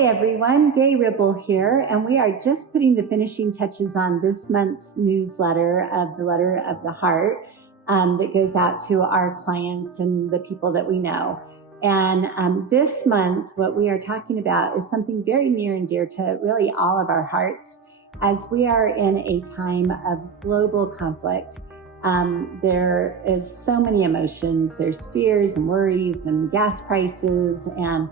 Hey everyone, Gay Ribble here, and we are just putting the finishing touches on this month's newsletter of the Letter of the Heart that goes out to our clients and the people that we know. And this month, what we are talking about is something very near and dear to really all of our hearts as we are in a time of global conflict. There is so many emotions. There's fears and worries and gas prices and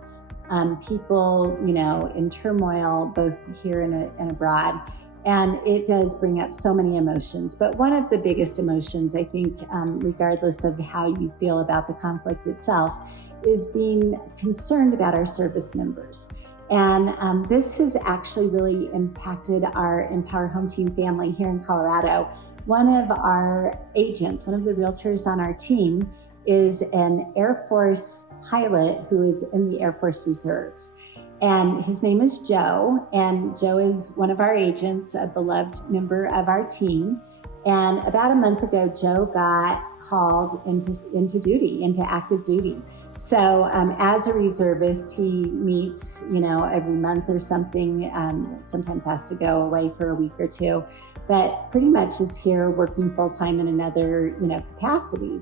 people, in turmoil, both here and abroad. And it does bring up so many emotions. But one of the biggest emotions, I think, regardless of how you feel about the conflict itself, is being concerned about our service members. And this has actually really impacted our EmpowerHome team family here in Colorado. One of our agents, one of the realtors on our team, is an Air Force pilot who is in the Air Force Reserves. And his name is Joe, and Joe is one of our agents, a beloved member of our team. And about a month ago, Joe got called into active duty. So as a reservist, he meets, every month or something, sometimes has to go away for a week or two, but pretty much is here working full-time in another, capacity.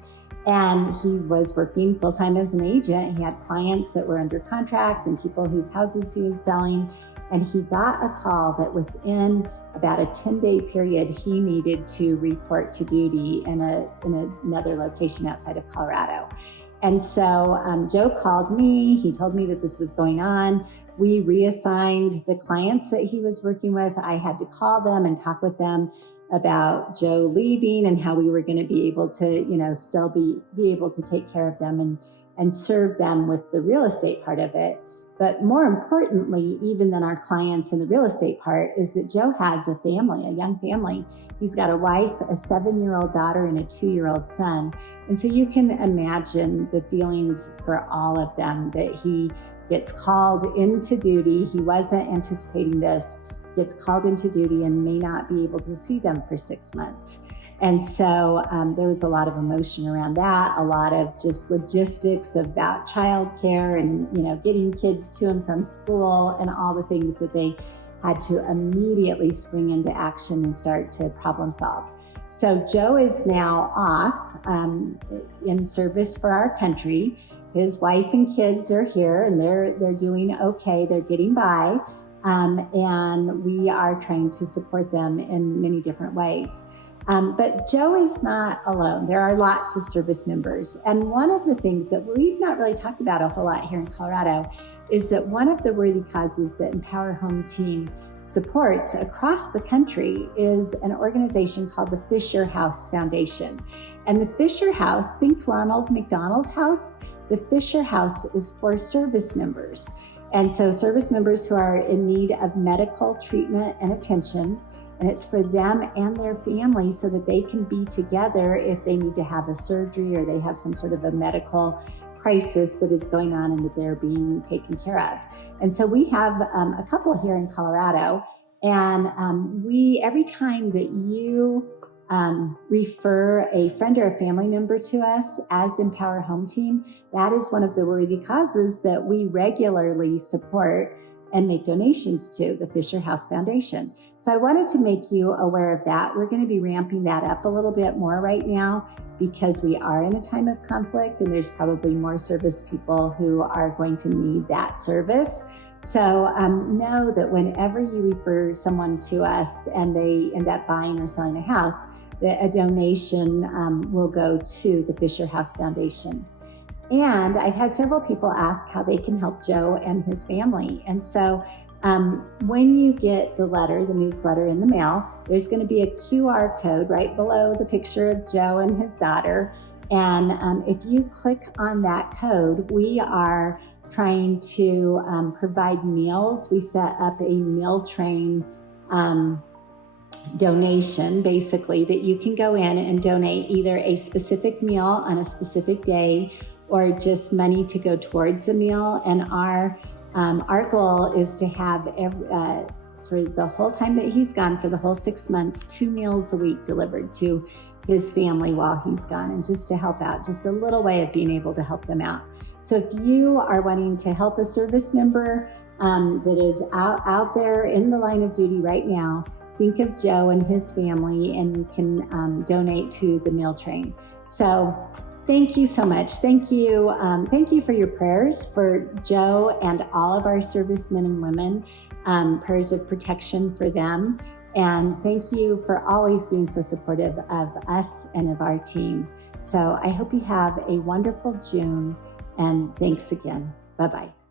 And he was working full-time as an agent. He had clients that were under contract and people whose houses he was selling. And he got a call that within about a 10-day period, he needed to report to duty in another location outside of Colorado. And so Joe called me. He told me that this was going on. We reassigned the clients that he was working with. I had to call them and talk with them about Joe leaving and how we were going to be able to, still be able to take care of them and serve them with the real estate part of it. But more importantly, even than our clients in the real estate part, is that Joe has a family, a young family. He's got a wife, a 7-year-old daughter, and a 2-year-old son. And so you can imagine the feelings for all of them that he gets called into duty. He wasn't anticipating this. Gets called into duty and may not be able to see them for 6 months. And so there was a lot of emotion around that, a lot of just logistics about childcare and, getting kids to and from school and all the things that they had to immediately spring into action and start to problem solve. So Joe is now off in service for our country. His wife and kids are here and they're doing okay. They're getting by. And we are trying to support them in many different ways. But Joe is not alone. There are lots of service members. And one of the things that we've not really talked about a whole lot here in Colorado is that one of the worthy causes that EmpowerHome team supports across the country is an organization called the Fisher House Foundation. And the Fisher House, think Ronald McDonald House, the Fisher House is for service members. And so service members who are in need of medical treatment and attention, and it's for them and their families so that they can be together if they need to have a surgery or they have some sort of a medical crisis that is going on and that they're being taken care of. And so we have a couple here in Colorado, and every time that you refer a friend or a family member to us as EmpowerHome team, that is one of the worthy causes that we regularly support and make donations to, the Fisher House Foundation. So I wanted to make you aware of that. We're going to be ramping that up a little bit more right now because we are in a time of conflict and there's probably more service people who are going to need that service. So know that whenever you refer someone to us and they end up buying or selling a house, that a donation will go to the Fisher House Foundation. And I've had several people ask how they can help Joe and his family. And so when you get the newsletter in the mail, there's going to be a QR code right below the picture of Joe and his daughter. And if you click on that code, we are trying to provide meals. We set up a meal train donation, basically, that you can go in and donate either a specific meal on a specific day or just money to go towards a meal. And our goal is to have, for the whole time that he's gone, for the whole 6 months, 2 meals a week delivered to his family while he's gone, and just to help out, just a little way of being able to help them out. So if you are wanting to help a service member that is out there in the line of duty right now, think of Joe and his family, and you can donate to the meal train. So thank you so much. Thank you. Thank you for your prayers for Joe and all of our servicemen and women, prayers of protection for them. And thank you for always being so supportive of us and of our team. So I hope you have a wonderful June, and thanks again. Bye-bye.